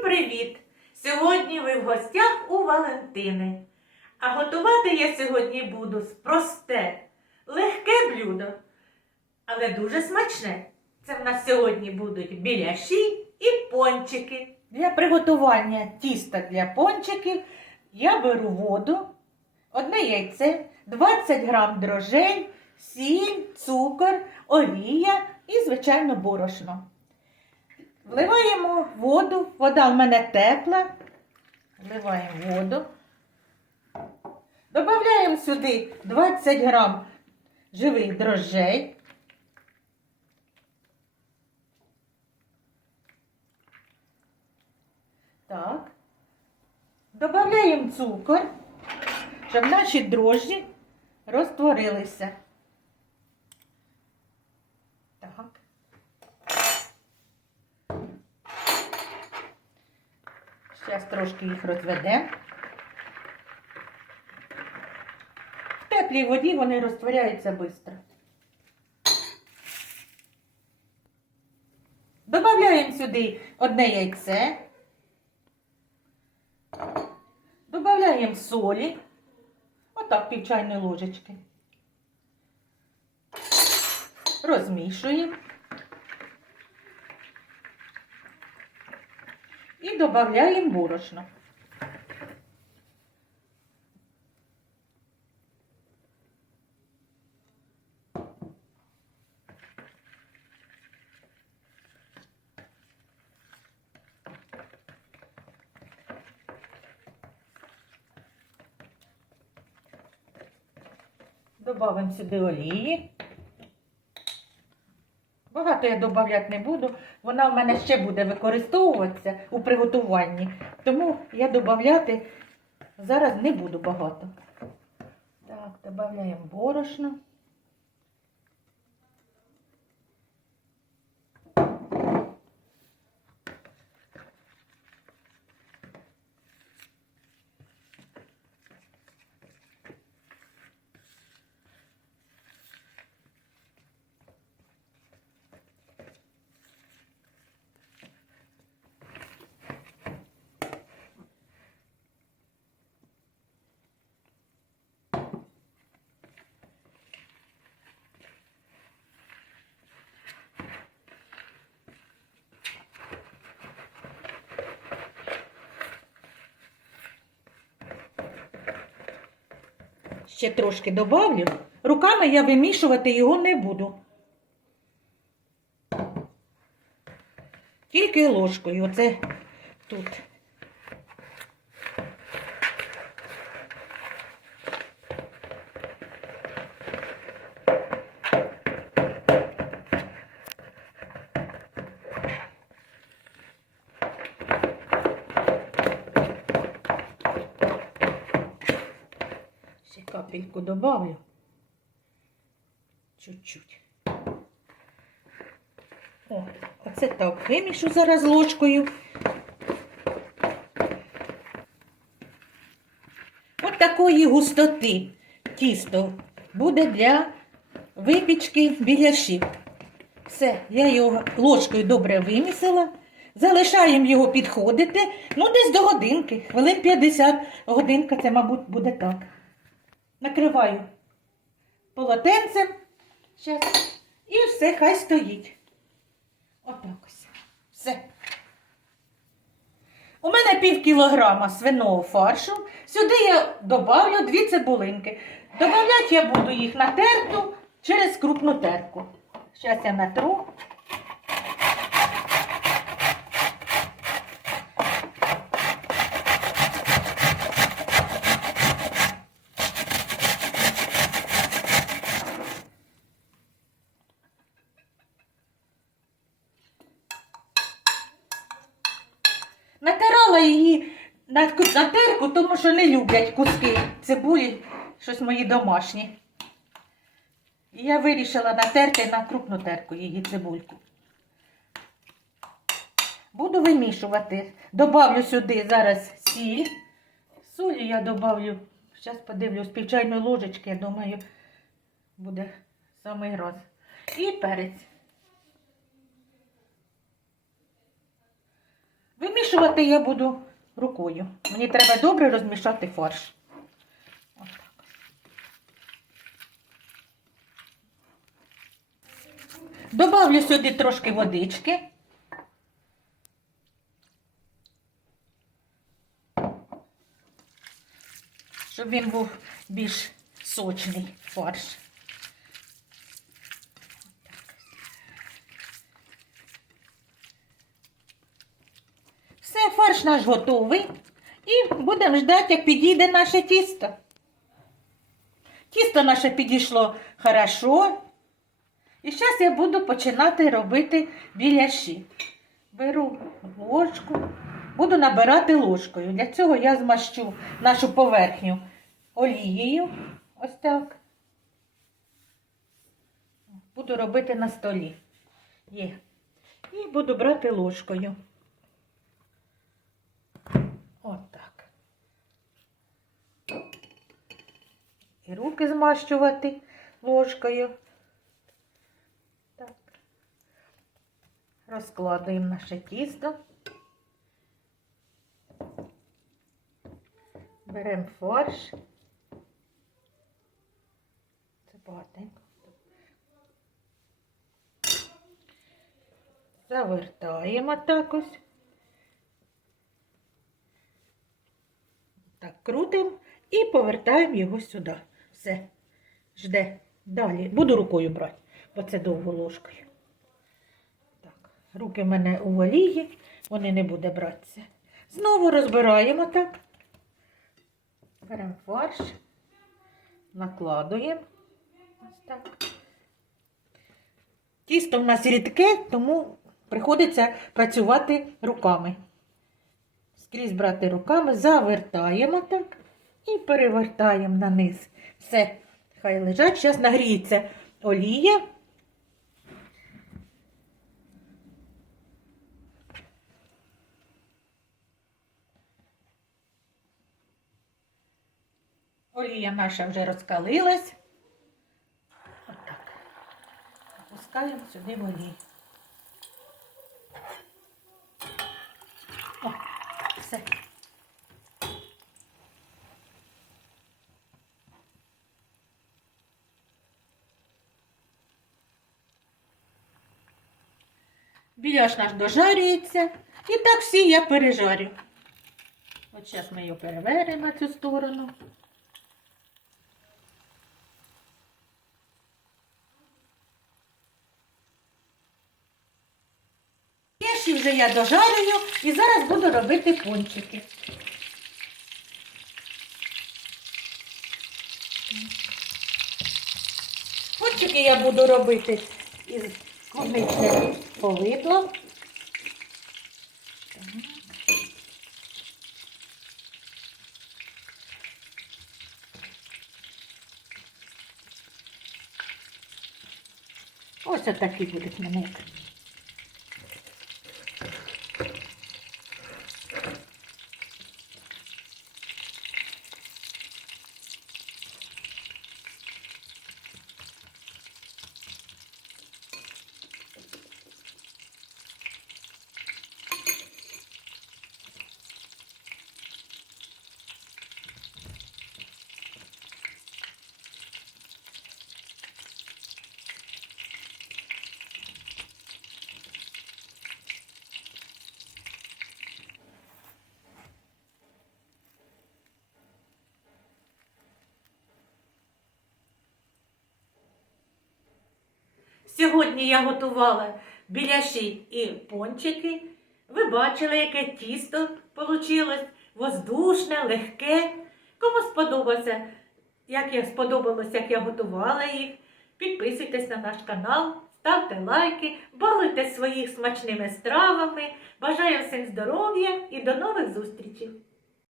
Всім привіт! Сьогодні ви в гостях у Валентини. А готувати я сьогодні буду просте, легке блюдо, але дуже смачне. Це в нас сьогодні будуть біляші і пончики. Для приготування тіста для пончиків я беру воду, одне яйце, 20 грам дрожжей, сіль, цукор, олія і, звичайно, борошно. Вливаємо воду, вода в мене тепла. Вливаємо воду. Додаємо сюди 20 грам живих дрожжей. Так. Додаємо цукор, щоб наші дрожжі розтворилися. Так. Зараз трошки їх розведемо. В теплій воді вони розтворяються швидко. Добавляємо сюди одне яйце. Добавляємо солі. Отак пів чайної ложечки. Розмішуємо. І додаємо борошно. Добавимо сюди олії. Багато я додавати не буду, вона в мене ще буде використовуватися у приготуванні, тому я додати зараз не буду багато. Так, додаємо борошно. Ще трошки добавлю. Руками я вимішувати його не буду. Тільки ложкою. Оце тут. Ще капельку добавлю. Чуть-чуть. О, оце так вимішу зараз ложкою. От такої густоти тісто буде для випічки біляшів. Все, я його ложкою добре вимісила. Залишаємо його підходити, ну, десь до годинки, хвилин 50. Годинка це, мабуть, буде так. Накриваю полотенцем. Щас. І все, хай стоїть. Отак ось. Все. У мене пів кілограма свиного фаршу. Сюди я добавлю дві цибулинки. Добавляти я буду їх на терту через крупну терку. Зараз я натру. Натирала її на, терку, тому що не люблять куски цибулі, щось мої домашні. І я вирішила натерти на крупну терку її цибульку. Буду вимішувати. Добавлю сюди зараз сіль. Солі я добавлю, зараз подивлюсь, пів чайної ложечки, я думаю, буде самий раз. І перець. Розмішувати я буду рукою. Мені треба добре розмішати фарш. Добавлю сюди трошки водички. Щоб він був більш сочний фарш. Все, фарш наш готовий. І будемо ждати, як підійде наше тісто. Тісто наше підійшло хорошо. І зараз я буду починати робити біляші. Беру ложку, буду набирати ложкою. Для цього я змащу нашу поверхню олією. Ось так. Буду робити на столі. Є. І буду брати ложкою. Отак. І руки змащувати ложкою. Так. Розкладуємо наше тісто. Беремо фарш. Це багатенько. Завертаємо так ось. Так, крутимо і повертаємо його сюди. Все. Жде. Далі. Буду рукою брати, бо це довго ложкою. Так, руки в мене у олії, вони не буде братися. Знову розбираємо так. Беремо фарш, накладуємо. Ось так. Тісто в нас рідке, тому приходиться працювати руками. Скрізь брати руками, завертаємо так і перевертаємо на низ. Все, хай лежать. Зараз нагріється олія. Олія наша вже розкалилась. Отак. Опускаємо сюди в олію. О, все. Біляш наш дожарюється. І так всі я пережарю. От зараз ми його переверимо на цю сторону. Піші вже я дожарюю і зараз буду робити пончики. Пончики я буду робити із клубничним повидло. Ось отакий будуть в Сьогодні я готувала біляші і пончики. Ви бачили, яке тісто вийшло. Воздушне, легке. Кому сподобалося, як я сподобалось, як я готувала їх. Підписуйтесь на наш канал, ставте лайки, балуйте своїх смачними стравами. Бажаю всім здоров'я і до нових зустрічей!